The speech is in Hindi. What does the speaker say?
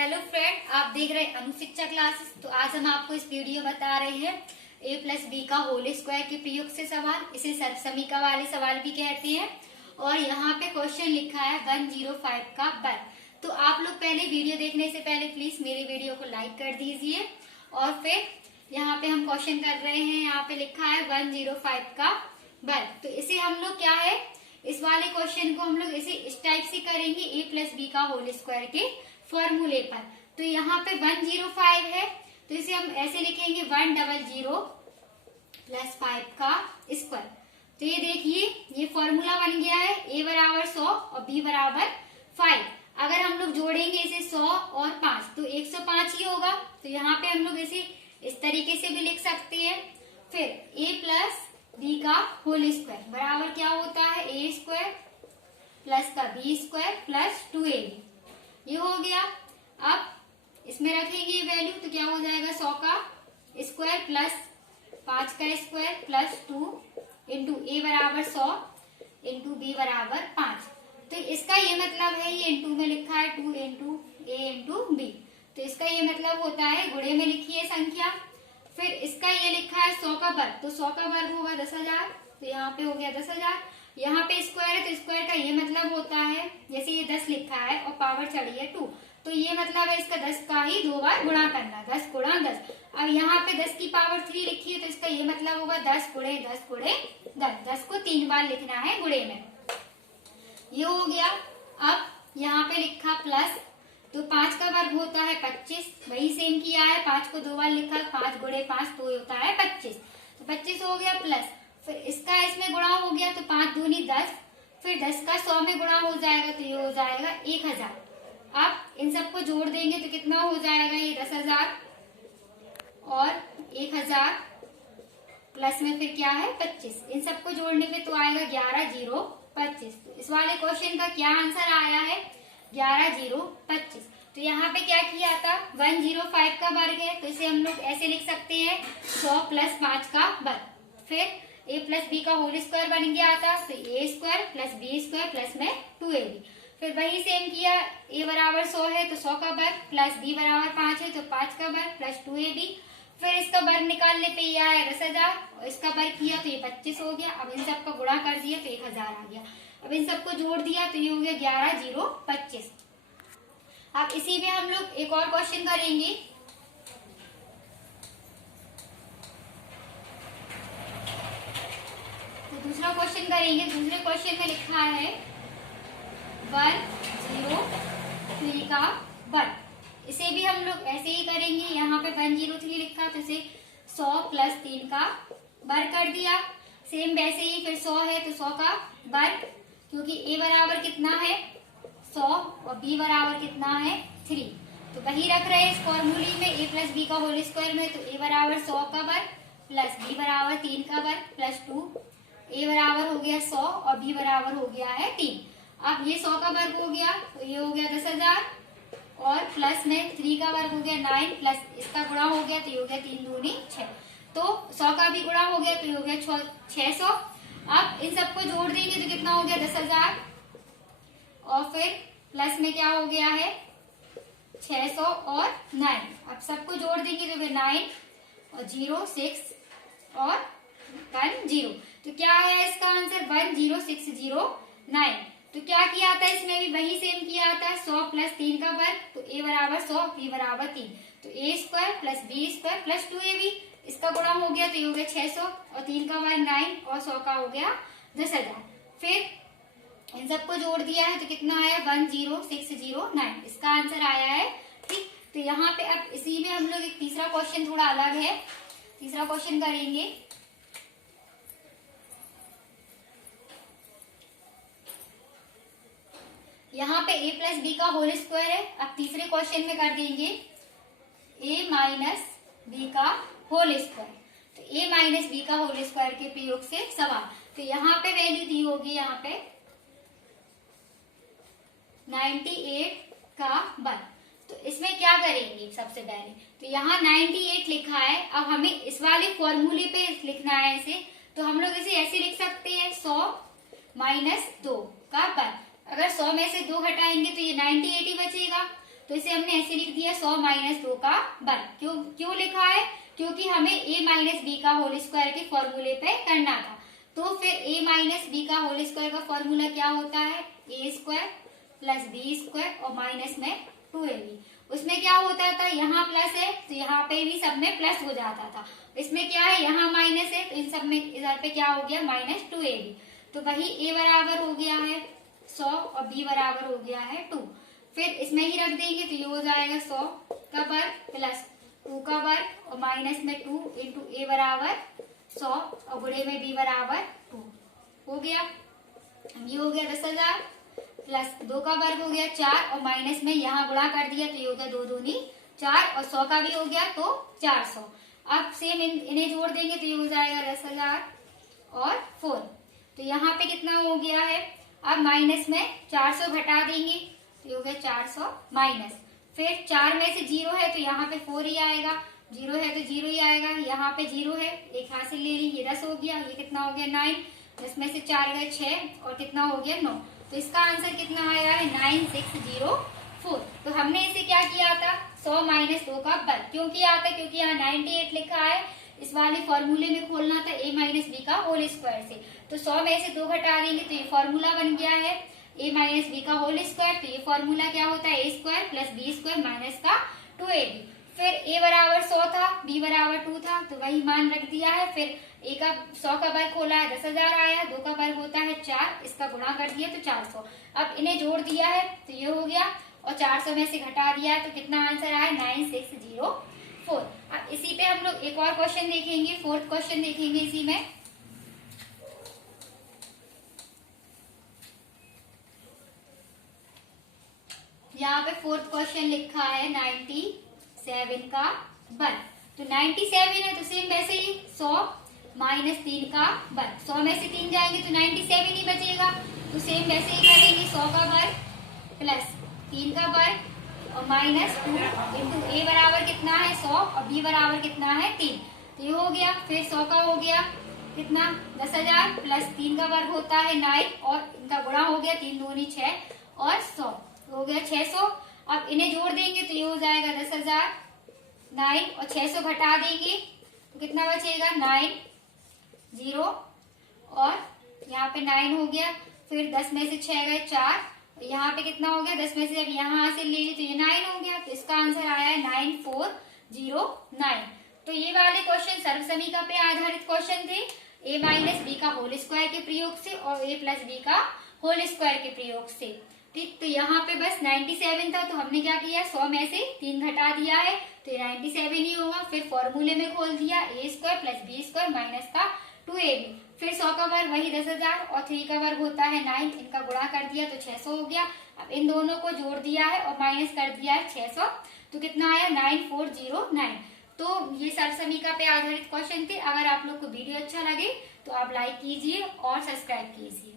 हेलो फ्रेंड, आप देख रहे हैं अनुशिक्षा क्लासेस। तो आज हम आपको इस वीडियो बता रहे हैं a प्लस बी का होल स्क्वायर के प्रयोग से सवाल। इसे सर्वसमीका वाले सवाल भी कहते हैं। और यहाँ पे क्वेश्चन लिखा है 105 का वर्ग। तो आप लोग पहले वीडियो देखने से पहले प्लीज मेरे वीडियो को लाइक कर दीजिए। और फिर यहाँ पे हम क्वेश्चन कर रहे हैं, यहाँ पे लिखा है 105 का वर्ग। तो इसे हम लोग क्या है, इस वाले क्वेश्चन को हम लोग इसे इस टाइप से करेंगे a प्लस बी का होल स्क्वायर के फॉर्मूले पर। तो यहाँ पे 105 है, तो इसे हम ऐसे लिखेंगे 100 प्लस 5 का स्क्वायर। तो ये देखिए, ये फॉर्मूला बन गया है a बराबर 100 और b बराबर 5। अगर हम लोग जोड़ेंगे इसे 100 और 5 तो 105 ही होगा। तो यहाँ पे हम लोग इसे इस तरीके से भी लिख सकते हैं। फिर a प्लस बी का होल स्क्वायर बराबर क्या होता है, a स्क्वायर प्लस का b स्क्वायर प्लस 2ab। ये हो गया। अब इसमें रखेंगे वैल्यू तो क्या हो जाएगा, 100 का स्क्वायर प्लस 5 का स्क्वायर प्लस 2 इंटू ए बराबर 100 इंटू बी बराबर 5। तो इसका ये मतलब है, ये इंटू में लिखा है 2 इंटू ए इंटू बी। तो इसका ये मतलब होता है, गुणे में लिखिए संख्या। फिर इसका ये लिखा है 100 का वर्ग, तो 100 का वर्ग होगा 10,000। तो यहाँ पे हो गया 10,000। यहाँ पे स्क्वायर है तो स्क्वायर का ये मतलब होता है, जैसे ये 10 लिखा है और पावर चढ़ी है 2, तो ये मतलब है इसका 10 का ही 2 बार गुणा करना, 10 गुणा 10। अब यहाँ पे 10 की पावर 3 लिखी है तो इसका ये मतलब होगा 10 गुणे 10 गुणे 10। 10 को 3 बार लिखना है गुणे में। ये हो गया। अब यहाँ पे लिखा प्लस, तो 5 का वर्ग होता है 25, वही सेम किया है, 5 को 2 बार लिखा, 5 गुणे 5 तो होता है 25। तो 25 हो गया प्लस, फिर इसका इसमें गुणा हो गया तो 5 दूनी 10, फिर 10 का 100 में गुणा हो जाएगा तो ये हो जाएगा 1000। अब इन सबको जोड़ देंगे तो कितना हो जाएगा, ये 10,000 और 1000 प्लस में फिर क्या है 25। इन सबको जोड़ने पे तो आएगा 11,025। तो इस वाले क्वेश्चन का क्या आंसर आया है, 11,025। तो यहाँ पे क्या किया था, 105 का वर्ग है तो इसे हम लोग ऐसे लिख सकते हैं 100 प्लस 5 का वर्ग। फिर a प्लस बी का होल स्क्वायर बन गया था, तो a square plus b square plus में 2ab। फिर वही सेम किया, a बराबर 100 है तो 100 का वर्ग प्लस b बराबर 5 है तो 5 का वर्ग प्लस 2ab। फिर इसका वर्ग निकालने पे ये आया 10,000 और इसका वर्ग किया तो ये 25 हो गया। अब इन सबका गुणा कर दिया तो 1000 आ गया। अब इन सबको जोड़ दिया तो ये हो गया 11,025। अब इसी में हम लोग एक और क्वेश्चन करेंगे। तो दूसरा क्वेश्चन करेंगे। दूसरे क्वेश्चन में लिखा है 103 का वर्ग। इसे भी हम लोग ऐसे ही करेंगे। यहाँ पे 103 लिखा तो इसे 100 प्लस 3 का वर्ग कर दिया। सेम वैसे ही फिर 100 है तो 100 का वर्ग, क्योंकि a बराबर कितना है 100 और b बराबर कितना है 3। तो वही रख रहे हैं इस फॉर्मूले में, a प्लस बी का होल स्क्वायर में। तो a बराबर 100 का वर्ग प्लस b बराबर 3 का वर्ग प्लस 2, a बराबर हो गया 100 और b बराबर हो गया है 3। अब ये 100 का वर्ग हो गया तो ये हो गया 10,000 और प्लस में 3 का वर्ग हो गया 9 प्लस इसका गुणा हो गया तो ये हो गया 3 दूनी 6। तो 100 का भी गुणा हो गया तो ये हो गया 600। अब इन सबको जोड़ देंगे तो कितना हो गया 10,000 और फिर प्लस में क्या हो गया है 600 और 9। अब सबको जोड़ देंगे तो फिर 9 और 0 6 और 1 0। तो क्या आया इसका आंसर 10609। तो क्या किया था, इसमें भी वही सेम किया था, 100 प्लस 3 का वर्ग तो a बराबर 100 b बराबर 3। तो a square plus b square plus 2ab, इसका गुणा हो गया तो ये हो गया 600 और 3 का वर्ग 9 और 100 का हो गया 10,000। फिर इन सबको जोड़ दिया है तो कितना आया 10609। इसका आंसर आया है। ठीक, तो यहाँ पे अब इसी में हम लोग एक तीसरा क्वेश्चन थोड़ा अलग है, तीसरा क्वेश्चन करेंगे। यहाँ पे a प्लस बी का होल स्क्वायर है। अब तीसरे क्वेश्चन में कर देंगे a माइनस बी का होल स्क्वायर। तो a माइनस बी का होल स्क्वायर के प्रयोग से सवाल। तो यहाँ पे वैल्यू दी होगी, यहाँ पे 98 का वर्ग। तो इसमें क्या करेंगे सबसे पहले, तो यहाँ 98 लिखा है। अब हमें इस वाले फॉर्मूले पे लिखना है इसे, तो हम लोग इसे ऐसे लिख सकते हैं 100 माइनस 2 का वर्ग। अगर 100 में से 2 घटाएंगे तो ये 98 ही बचेगा। तो इसे हमने ऐसे लिख दिया 100 माइनस 2 का वर्ग। क्यों लिखा है? क्योंकि हमें a माइनस बी का होल स्क्वायर के फॉर्मूले पे करना था। तो फिर a माइनस बी का होल स्क्वायर का फॉर्मूला क्या होता है? a square plus B square और माइनस में 2ab। उसमें क्या होता था, यहाँ प्लस है तो यहाँ पे भी सब में प्लस हो जाता था। इसमें क्या है, यहाँ माइनस है तो इन सब में इधर पे क्या हो गया, माइनस 2ab। तो वही a बराबर हो गया है 100 और b बराबर हो गया है 2। फिर इसमें ही रख देंगे तो ये हो जाएगा 100 का वर्ग प्लस 2 का वर्ग और माइनस में 2 इंटू a बराबर 100 और गुणे में b बराबर 2 हो गया। ये हो गया 10,000 प्लस 2 का वर्ग हो गया 4 और माइनस में यहाँ गुणा कर दिया तो ये हो गया 2 दूनी 4 और 100 का भी हो गया तो 400। अब सेम इन्हें जोड़ देंगे तो ये हो जाएगा 10,000 और 4। तो यहाँ पे कितना हो गया है, अब माइनस में 400 घटा देंगे तो ये हो गया 400 माइनस, फिर 4 में से 0 है तो यहाँ पे 4 ही आएगा, 0 है तो 0 ही आएगा, यहाँ पे 0 है एक हाथ से ले ली, ये 10 हो गया, ये कितना हो गया 9, 10 में से 4 गए 6 और कितना हो गया 9। तो इसका आंसर कितना आया है 9604। तो हमने इसे क्या किया था, 100 माइनस 2 का वर्ग। क्यों किया था, क्योंकि यहाँ 98 लिखा है, इस वाले फॉर्मूले में खोलना था a माइनस बी का होल स्क्वायर से। तो 100 में से 2 घटा देंगे तो ये फॉर्मूला बन गया है a माइनस बी का होल स्क्वायर। तो ये फॉर्मूला क्या होता है, a square plus B square minus का 2ab। फिर a बराबर 100 था, b बराबर 2 था तो वही मान रख दिया है। फिर a का 100 का वर्ग खोला है 10,000 आया, 2 का वर्ग होता है 4, इसका गुणा कर दिया तो 400। अब इन्हें जोड़ दिया है तो ये हो गया और 400 में से घटा दिया है तो कितना आंसर आया 9604। अब इसी पे हम लोग एक और क्वेश्चन देखेंगे, 4th क्वेश्चन देखेंगे इसी में। यहाँ पे 4th क्वेश्चन लिखा है 97 का वर्ग। तो 97 है तो सेम वैसे ही 100 माइनस 3 का वर्ग, 100 में से 3 जाएंगे तो 97 ही बचेगा। तो सेम वैसे ही करेंगे 100 का वर्ग प्लस 3 का वर्ग और माइनस 2 इंटू a बराबर कितना है 100 और b बराबर कितना है 3। तो ये हो गया, फिर 100 का हो गया कितना 10,000 प्लस 3 का वर्ग होता है 9 और इनका गुणा हो गया 3 दूनी 6 और 100 हो गया 600। अब इन्हें जोड़ देंगे तो ये हो जाएगा 10,000, 9 और 600 घटा देंगे तो कितना बचेगा 9 0 और यहाँ पे 9 हो गया, फिर 10 में से 6 गए 4, यहाँ पे कितना हो गया 10 में से जब यहाँ से ले ली तो ये 9 हो गया। तो इसका आंसर आया है 9409। तो ये वाले क्वेश्चन सर्वसमीका पे आधारित क्वेश्चन थे, a माइनस बी का होल स्क्वायर के प्रयोग से और a प्लस बी का होल स्क्वायर के प्रयोग से। ठीक, तो यहाँ पे बस 97 था तो हमने क्या किया 100 में से 3 घटा दिया है तो ये 97 ही होगा। फिर फॉर्मूले में खोल दिया a square plus B square minus का 2ab। फिर 100 का वर्ग वही 10,000 और 3 का वर्ग होता है 9, इनका गुणा कर दिया तो 600 हो गया। अब इन दोनों को जोड़ दिया है और माइनस कर दिया है 600 तो कितना आया 9409। तो ये सर्वसमीका पे आधारित क्वेश्चन थे। अगर आप लोग को वीडियो अच्छा लगे तो आप लाइक कीजिए और सब्सक्राइब कीजिए।